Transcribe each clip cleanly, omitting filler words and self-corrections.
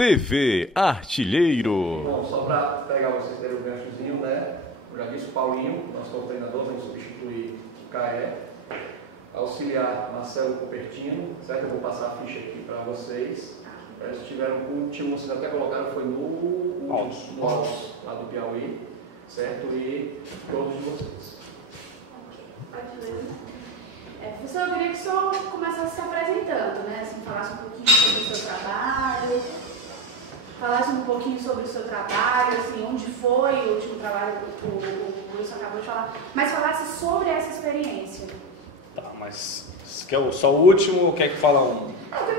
TV Artilheiro. Bom, só para pegar vocês terem um ganchozinho, né? Eu já disse o Paulinho, nosso novo treinador, vem substituir o Caé. Auxiliar Marcelo Cupertino, certo? Eu vou passar a ficha aqui para vocês. Eles tiveram o último, vocês até colocaram, foi no Altos, lá do Piauí, certo? E todos de vocês. Professor, eu queria que o senhor começasse se apresentando, né? Assim, falasse um pouquinho sobre o seu trabalho, falasse um pouquinho sobre o seu trabalho, assim, onde foi o último trabalho que o Wilson acabou de falar, mas falasse sobre essa experiência. Tá, mas se quer só o último ou quer que fala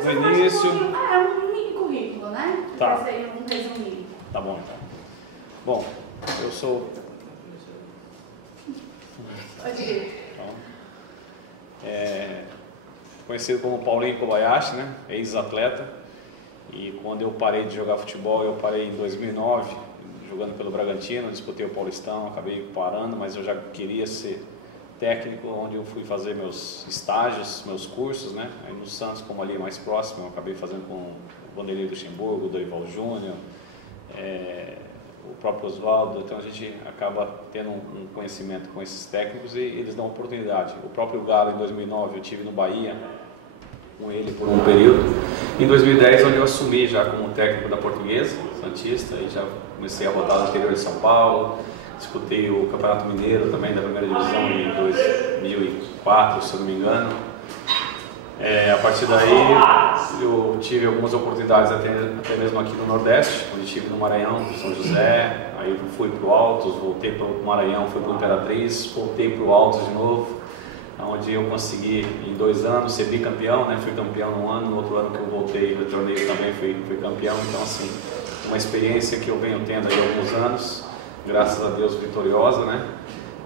no início? Um mini currículo, né? Tá. Vai ser um resuminho. Tá bom, então. Bom, eu sou... Pode ir. Conhecido como Paulinho Kobayashi, né? Ex-atleta. E quando eu parei de jogar futebol, eu parei em 2009, jogando pelo Bragantino, disputei o Paulistão, acabei parando, mas eu já queria ser técnico, onde eu fui fazer meus estágios, meus cursos, né? Aí no Santos, como ali mais próximo, eu acabei fazendo com o Vanderlei Luxemburgo, o Dorival Júnior, o próprio Oswaldo. Então a gente acaba tendo um conhecimento com esses técnicos e eles dão oportunidade. O próprio Galo, em 2009, eu tive no Bahia com ele por um período. Em 2010, onde eu assumi já como técnico da Portuguesa, Santista, e já comecei a botar no interior de São Paulo. Disputei o Campeonato Mineiro também da primeira divisão em 2004, se eu não me engano. A partir daí eu tive algumas oportunidades até mesmo aqui no Nordeste, onde estive no Maranhão, São José, aí fui para o Altos, voltei para o Maranhão, fui para o Imperatriz, voltei para o Altos de novo, onde eu consegui em 2 anos ser bicampeão, né? Fui campeão num ano, no outro ano que eu voltei, retornei também, fui campeão. Então assim, uma experiência que eu venho tendo aí há alguns anos, graças a Deus vitoriosa, né?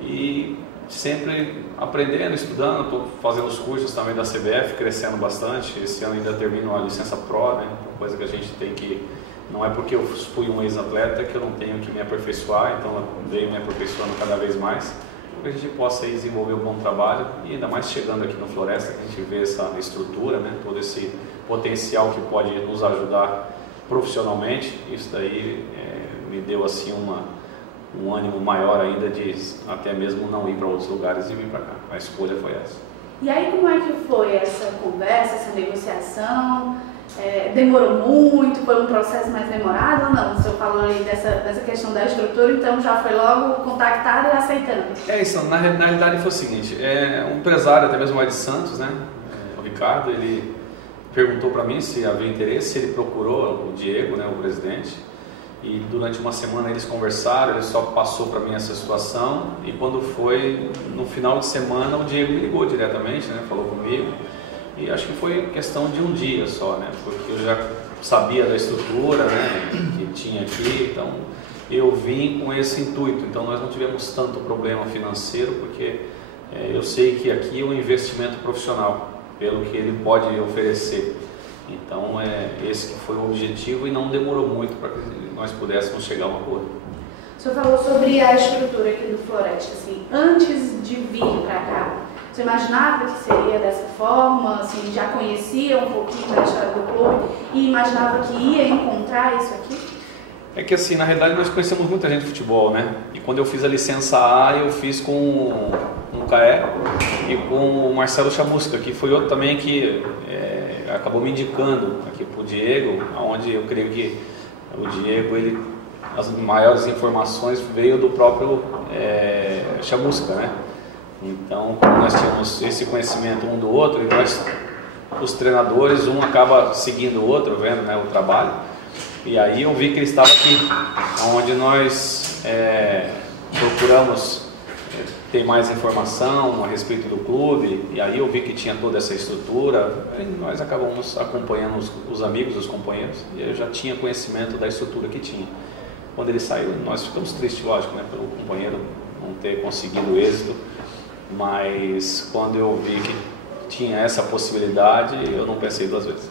E sempre aprendendo, estudando, estou fazendo os cursos também da CBF, crescendo bastante. Esse ano ainda termino a licença Pro, né? Coisa que a gente tem que... Não é porque eu fui um ex-atleta que eu não tenho que me aperfeiçoar, então eu venho me aperfeiçoando cada vez mais, para que a gente possa aí desenvolver um bom trabalho, e ainda mais chegando aqui no Floresta, que a gente vê essa estrutura, né? Todo esse potencial que pode nos ajudar profissionalmente. Isso daí me deu assim um ânimo maior ainda de até mesmo não ir para outros lugares e vir para cá. A escolha foi essa. E aí, como é que foi essa conversa, essa negociação? Demorou muito? Foi um processo mais demorado ou não? O senhor falou aí dessa questão da estrutura, então já foi logo contactado e aceitando? Isso, na realidade foi o seguinte, um empresário, até mesmo lá de Santos, né? O Ricardo, ele perguntou para mim se havia interesse, ele procurou o Diego, né, o presidente, e durante uma semana eles conversaram, ele só passou para mim essa situação, e quando foi no final de semana o Diego me ligou diretamente, né, falou comigo, e acho que foi questão de um dia só, né, porque eu já sabia da estrutura, né, que tinha aqui, então eu vim com esse intuito. Então nós não tivemos tanto problema financeiro, porque eu sei que aqui é um investimento profissional, pelo que ele pode oferecer. Então esse que foi o objetivo, e não demorou muito para que nós pudéssemos chegar a um acordo. O senhor falou sobre a estrutura aqui do Floresta, assim, antes de vir para cá, você imaginava que seria dessa forma, assim, já conhecia um pouquinho da história do clube e imaginava que ia encontrar isso aqui? É que assim, na realidade nós conhecemos muita gente de futebol, né? E quando eu fiz a licença A, eu fiz com o Caé e com o Marcelo Chamusca, que foi outro também que acabou me indicando aqui para o Diego, onde eu creio que o Diego, as maiores informações veio do próprio Chamusca, né? Então, como nós tínhamos esse conhecimento um do outro, e nós, os treinadores, um acaba seguindo o outro, vendo, né, o trabalho. E aí eu vi que ele estava aqui, onde nós procuramos ter mais informação a respeito do clube, e aí eu vi que tinha toda essa estrutura, e nós acabamos acompanhando os amigos, os companheiros, e eu já tinha conhecimento da estrutura que tinha. Quando ele saiu, nós ficamos tristes, lógico, né, pelo companheiro não ter conseguido êxito, mas quando eu vi que tinha essa possibilidade, eu não pensei 2 vezes.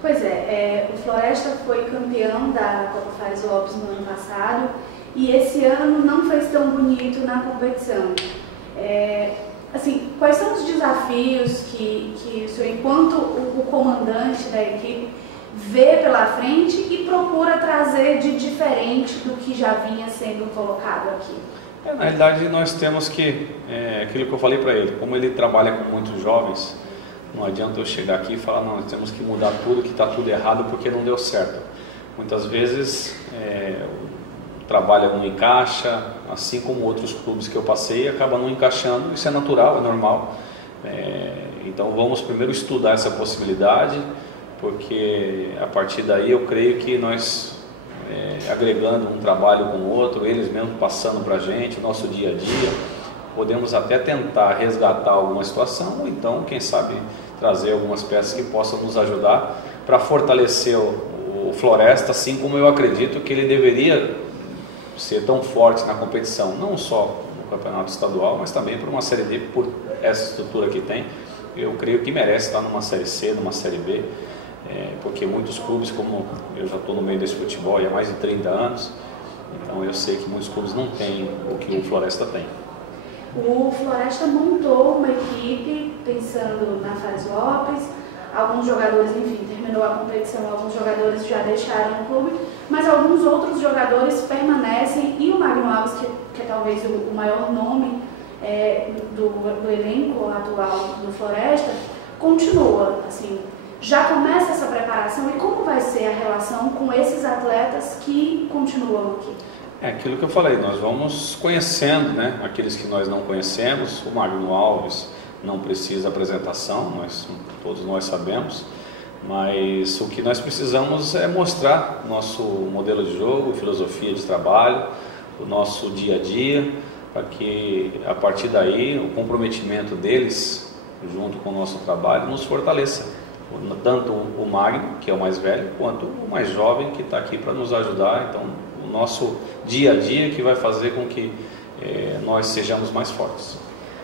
Pois o Floresta foi campeão da Copa Fares Lopes no ano passado, e esse ano não fez tão bonito na competição. Assim, quais são os desafios que o senhor, enquanto o comandante da equipe, vê pela frente e procura trazer de diferente do que já vinha sendo colocado aqui? Na realidade, nós temos que, aquilo que eu falei para ele, como ele trabalha com muitos jovens, não adianta eu chegar aqui e falar, não, nós temos que mudar tudo, que está tudo errado porque não deu certo. Muitas vezes o trabalho não encaixa, assim como outros clubes que eu passei, acaba não encaixando, isso é natural, é normal. Então vamos primeiro estudar essa possibilidade, porque a partir daí eu creio que nós, agregando um trabalho com o outro, eles mesmos passando para a gente, o nosso dia a dia, podemos até tentar resgatar alguma situação, ou então, quem sabe, trazer algumas peças que possam nos ajudar para fortalecer o Floresta, assim como eu acredito que ele deveria ser tão forte na competição, não só no campeonato estadual, mas também por uma Série D, por essa estrutura que tem. Eu creio que merece estar numa Série C, numa Série B, porque muitos clubes, como eu já estou no meio desse futebol há mais de 30 anos, então eu sei que muitos clubes não têm o que o Floresta tem. O Floresta montou uma equipe pensando na Fares Lopes, alguns jogadores, enfim, terminou a competição, alguns jogadores já deixaram o clube, mas alguns outros jogadores permanecem, e o Magno Alves, que é talvez o maior nome do elenco atual do Floresta, continua, assim, já começa essa preparação. E como vai ser a relação com esses atletas que continuam aqui? Aquilo que eu falei, nós vamos conhecendo, né, aqueles que nós não conhecemos. O Magno Alves não precisa apresentação, todos nós sabemos, mas o que nós precisamos é mostrar nosso modelo de jogo, filosofia de trabalho, o nosso dia a dia, para que a partir daí o comprometimento deles junto com o nosso trabalho nos fortaleça, tanto o Magno, que é o mais velho, quanto o mais jovem, que está aqui para nos ajudar. Então o nosso dia a dia que vai fazer com que nós sejamos mais fortes.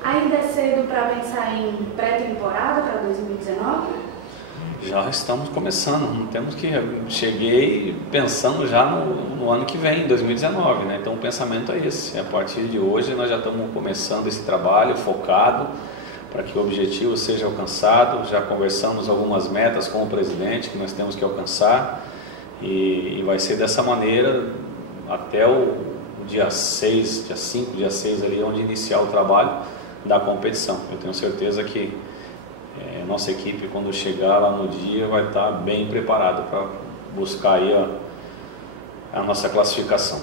Ainda é cedo para pensar em pré-temporada para 2019? Já estamos começando, não temos que... Cheguei pensando já no ano que vem, 2019, né? Então o pensamento é esse. A partir de hoje nós já estamos começando esse trabalho focado para que o objetivo seja alcançado. Já conversamos algumas metas com o presidente que nós temos que alcançar, e vai ser dessa maneira até o dia 6, dia 5, dia 6 ali, onde iniciar o trabalho da competição. Eu tenho certeza que nossa equipe, quando chegar lá no dia, vai estar bem preparada para buscar aí a nossa classificação.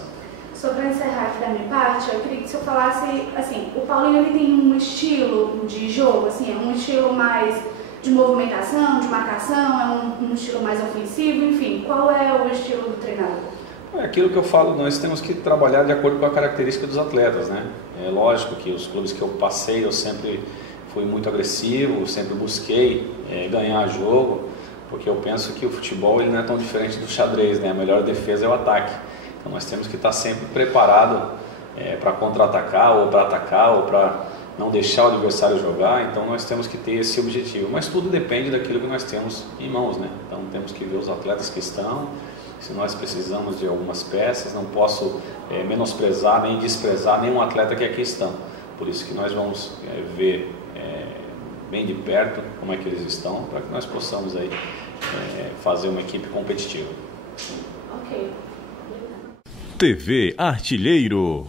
Só para encerrar aqui da minha parte, eu queria que o senhor falasse, assim, o Paulinho ele tem um estilo de jogo, assim, é um estilo mais de movimentação, de marcação, é um estilo mais ofensivo, enfim, qual é o estilo do treinador? É aquilo que eu falo, nós temos que trabalhar de acordo com a característica dos atletas, né? É lógico que os clubes que eu passei, eu sempre fui muito agressivo, sempre busquei ganhar jogo, porque eu penso que o futebol ele não é tão diferente do xadrez, né? A melhor defesa é o ataque. Então nós temos que estar sempre preparado para contra-atacar, ou para atacar, ou para não deixar o adversário jogar. Então nós temos que ter esse objetivo, mas tudo depende daquilo que nós temos em mãos, né? Então temos que ver os atletas que estão. Se nós precisamos de algumas peças, não posso menosprezar nem desprezar nenhum atleta que aqui estão. Por isso que nós vamos ver bem de perto como é que eles estão, para que nós possamos aí fazer uma equipe competitiva. Ok. TV Artilheiro.